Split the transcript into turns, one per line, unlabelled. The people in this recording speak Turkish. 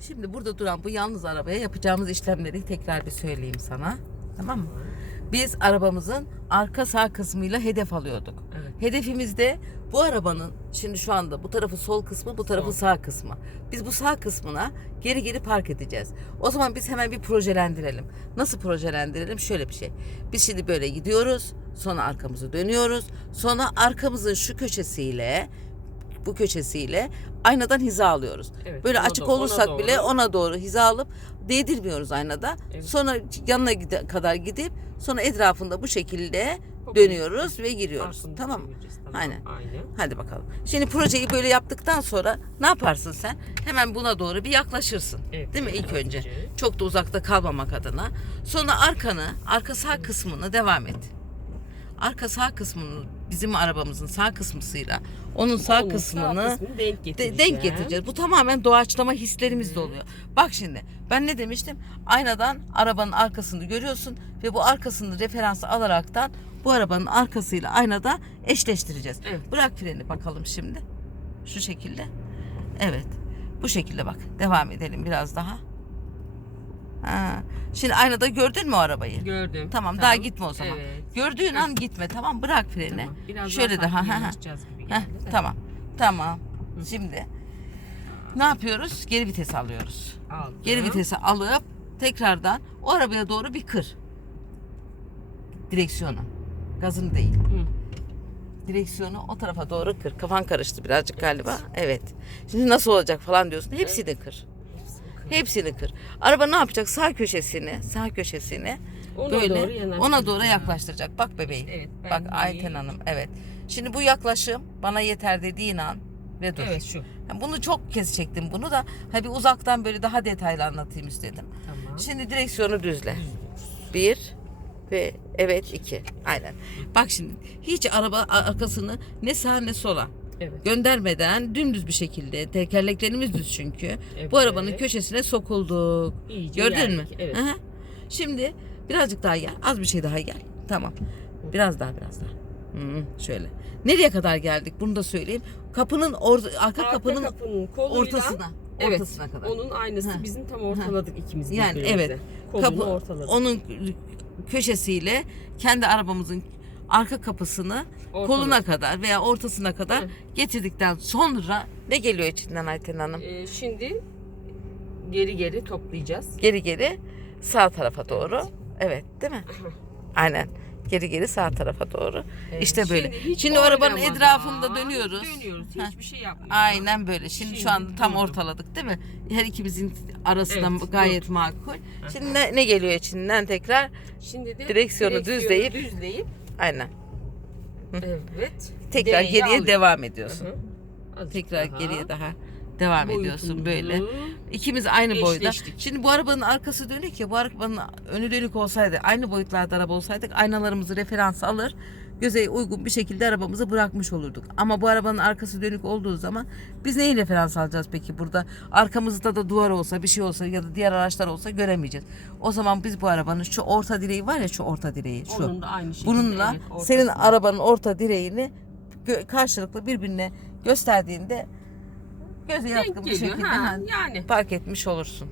Şimdi burada duran bu yalnız arabaya yapacağımız işlemleri tekrar bir söyleyeyim sana. Tamam mı? Biz arabamızın arka sağ kısmıyla hedef alıyorduk.
Evet.
Hedefimizde bu arabanın şimdi şu anda bu tarafı sol kısmı, bu tarafı
Sol.
sağ kısmı. Biz bu sağ kısmına geri geri park edeceğiz. O zaman biz hemen bir projelendirelim. Nasıl projelendirelim? Şöyle bir şey. Biz şimdi böyle gidiyoruz. Sonra arkamızı dönüyoruz. Sonra arkamızın şu köşesiyle bu köşesiyle aynadan hiza alıyoruz.
Evet,
Böyle
ona
açık
doğru, ona
olursak
doğru.
bile ona doğru hiza alıp değdirmiyoruz aynada.
Evet.
Sonra yanına gide- kadar gidip sonra etrafında bu şekilde dönüyoruz ve giriyoruz.
Arkamızı
tamam mı?
Tamam.
Aynen.
Aynen.
Hadi bakalım. Şimdi projeyi böyle yaptıktan sonra ne yaparsın sen? Hemen buna doğru bir yaklaşırsın.
Evet,
Değil mi ilk önce?
önce.
Çok da uzakta kalmamak adına. Sonra arkanı, arka sağ kısmını devam et. Arka sağ kısmını bizim arabamızın sağ kısmısıyla onun sağ
Onun
kısmını
kısmını denk
de-
getireceğiz.
denk getireceğiz. Bu tamamen doğaçlama hislerimizde oluyor. Bak şimdi ben ne demiştim? Aynadan arabanın arkasını görüyorsun ve bu arkasını referansı alaraktan bu arabanın arkasıyla aynada eşleştireceğiz.
Evet.
Bırak freni bakalım şimdi. Şu şekilde. Evet. Bu şekilde bak. Devam edelim biraz daha. Ha. Şimdi aynada gördün mü o arabayı?
Gördüm.
Tamam, daha gitme o zaman.
Evet.
Gördüğün an gitme tamam bırak freni.
Tamam. Biraz
Şöyle
daha
ha,
gibi
Heh,
geldi de.
tamam. Tamam. Şimdi ne yapıyoruz? Geri vites alıyoruz.
Aldım.
Geri vitesi alıp tekrardan o arabaya doğru bir kır. Direksiyonu. Gazını değil.
Hı.
Direksiyonu o tarafa doğru kır. Kafan karıştı birazcık galiba. Evet. Şimdi nasıl olacak falan diyorsun. Hepsini kır. Hepsini kır. Araba ne yapacak? Sağ köşesini, sağ köşesini
Ona
böyle
doğru
ona doğru yaklaştıracak. Bak bebeğim.
Evet,
Bak Ayten Hanım. Evet. Şimdi bu yaklaşım bana yeter dediğin an ve dur.
Evet şu.
Yani Bunu çok kez çektim bunu da hani bir uzaktan böyle daha detaylı anlatayım istedim.
Tamam.
Şimdi direksiyonu düzle. Bir ve evet iki. Aynen. Bak şimdi hiç araba arkasını ne sağa ne sola
Evet.
göndermeden dümdüz bir şekilde tekerleklerimiz düz çünkü.
Evet.
Bu arabanın köşesine sokulduk.
İyice
Gördün mü?
geldik, Evet.
Şimdi birazcık daha gel. Az bir şey daha gel. Tamam. Biraz daha biraz daha. Hı, şöyle. Nereye kadar geldik? Bunu da söyleyeyim. Kapının or- arka,
Arka
kapının
kapının koluyla
ortasına.
Evet.
Ortasına kadar.
Onun aynısı
Ha.
bizim tam ortaladık ikimiz
Yani evet.
Kolunu
Kapı
ortaladık.
onun köşesiyle kendi arabamızın arka kapısını
Ortaladık.
koluna kadar veya ortasına kadar
Hı.
getirdikten sonra ne geliyor içinden Ayten Hanım?
Ee, şimdi geri geri toplayacağız.
Geri geri sağ tarafa doğru. Evet, değil mi? Aynen. Geri geri sağ tarafa doğru.
Evet,
işte böyle. Şimdi, o arabanın etrafında dönüyoruz.
Dönüyoruz.
Heh.
Hiçbir şey yapmıyoruz.
Aynen böyle. Şimdi, şu
Şimdi
anda tam
durdum.
ortaladık değil mi? Her ikimizin arasından
Evet,
gayet makul. Şimdi ne, ne geliyor içinden tekrar?
Şimdi de
Direksiyonu düzleyip-
düzleyip
Aynen.
evet.
Tekrar
D'yi
geriye
alıyoruz.
devam
Hı
ediyorsun.
hı. Azıcık
Tekrar
daha.
geriye daha devam ediyorsun
Boyutumuzu
böyle. İkimiz aynı boyda. Şimdi bu arabanın arkası dönük ya bu arabanın önü dönük olsaydı aynı boyutlarda araba olsaydık aynalarımızı referans alır göze uygun bir şekilde arabamızı bırakmış olurduk. Ama bu arabanın arkası dönük olduğu zaman biz neyi referans alacağız peki burada? Arkamızda da duvar olsa bir şey olsa ya da diğer araçlar olsa göremeyeceğiz. O zaman biz bu arabanın şu orta direği var ya şu orta direği şu.
Onun da aynı şekilde.
Bununla
evet,
senin arabanın orta direğini karşılıklı birbirine gösterdiğinde göze yatkın bir şekilde ha,
yani.
park etmiş olursun.